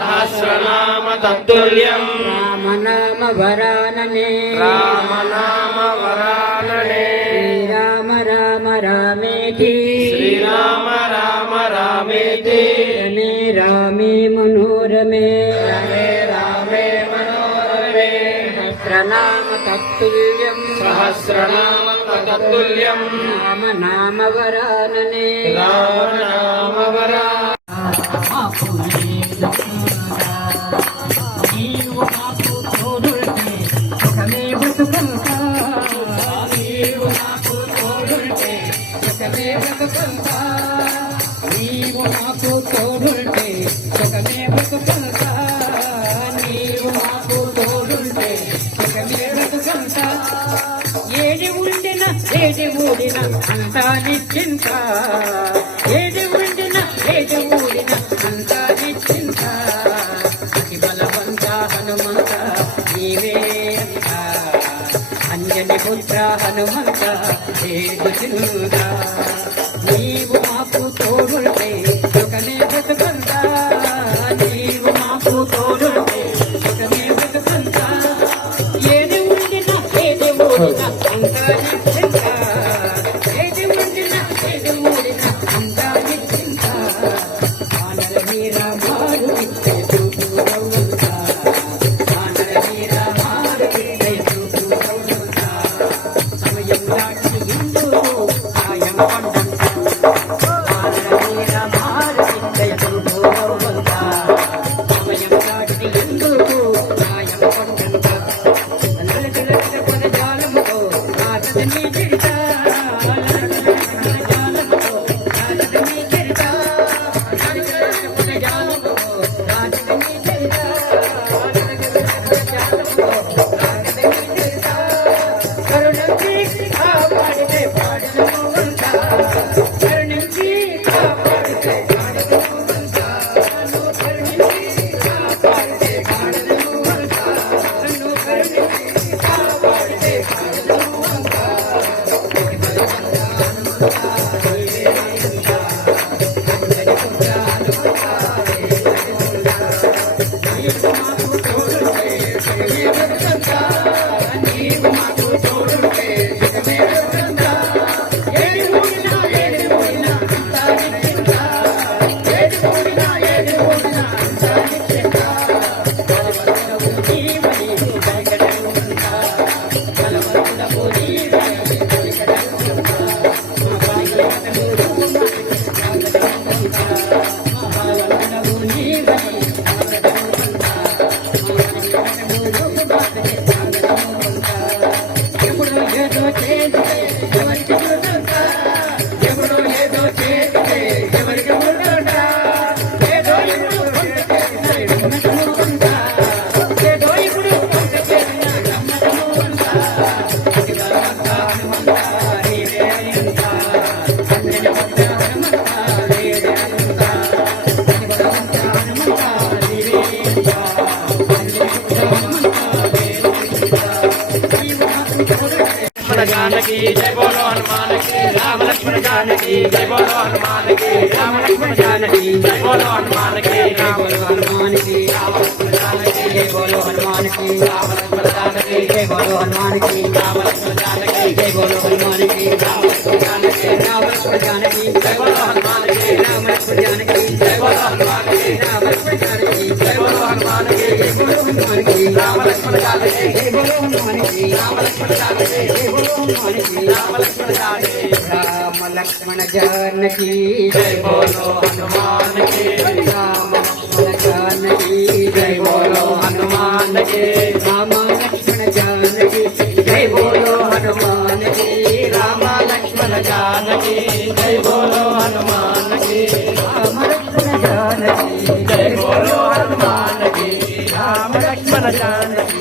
सहस्रनाम तत्तुल्यं राम नाम वरानने राम नाम वरानने श्रीराम राम रामेति श्रीराम राम रामेति रमे रामे मनोरमे रामे मनोरमे सहस्रनाम तत्तुल्यं सहस्रनाम तत्तुल्यं राम नाम वरानने राम नाम वरानने నీవు నాకు తోడుంటే సుఖమే బతుకంతా నీవు నాకు తోడుంటే సుఖమే బతుకంతా ఏది ఉండిన ఏది ఊడిన అంతా నిశ్చింత ఏది ఉండిన ఏది ఊడిన అంతా నిశ్చింత అతి బలవంత హనుమంత నీవే అంజని పుత్ర హనుమంత దేగుచుందా నీవు మాకు తోడుంటే సుఖమే బతుకంతా నీవు మాకు తోడుంటే సుఖమే బతుకంతా ఏది ఉండినా ఏది ఊడినా అంతా నిశ్చింత ఏది ఉండినా ఏది ఊడినా అంతా నిశ్చింత ఆనల మీర మారు విచ్చే చూపు రవ్వంతా ఆనల మీర మారు విచ్చే చూపు రవ్వంతా సమయం దాటి ఇందులో సాయం పంట जानकी जय बोलो हनुमान की राम लक्ष्मण जानकी जय बोलो हनुमान की राम लक्ष्मण जानकी जय बोलो हनुमान की राम हनुमान की राम लक्ष्मण जानकी जय बोलो हनुमान की राम लक्ष्मण जानकी जय बोलो हनुमान की राम लक्ष्मण जानकी जय बोलो हनुमान की राम लक्ष्मण जानकी राम लक्ष्मण जानकी जय बोलो हनुमान की राम लक्ष्मण जानकी जय बोलो हनुमान की राम लक्ष्मण जानकी जय बोलो हनुमान की जय बोलो हनुमान की राम लक्ष्मण जानकी जय बोलो हनुमान की राम लक्ष्मण जानकी जय बोलो हनुमान की राम लक्ष्मण जानकी राम लक्ष्मण जानकी जय बोलो हनुमान की राम लक्ष्मण जानकी जय बोलो हनुमान की राम लक्ष्मण जानकी जय बोलो हनुमान की राम लक्ष्मण जानकी जय बोलो हनुमान की राम लक्ष्मण जानकी जय बोलो हनुमान की राम लक्ष्मण जानकी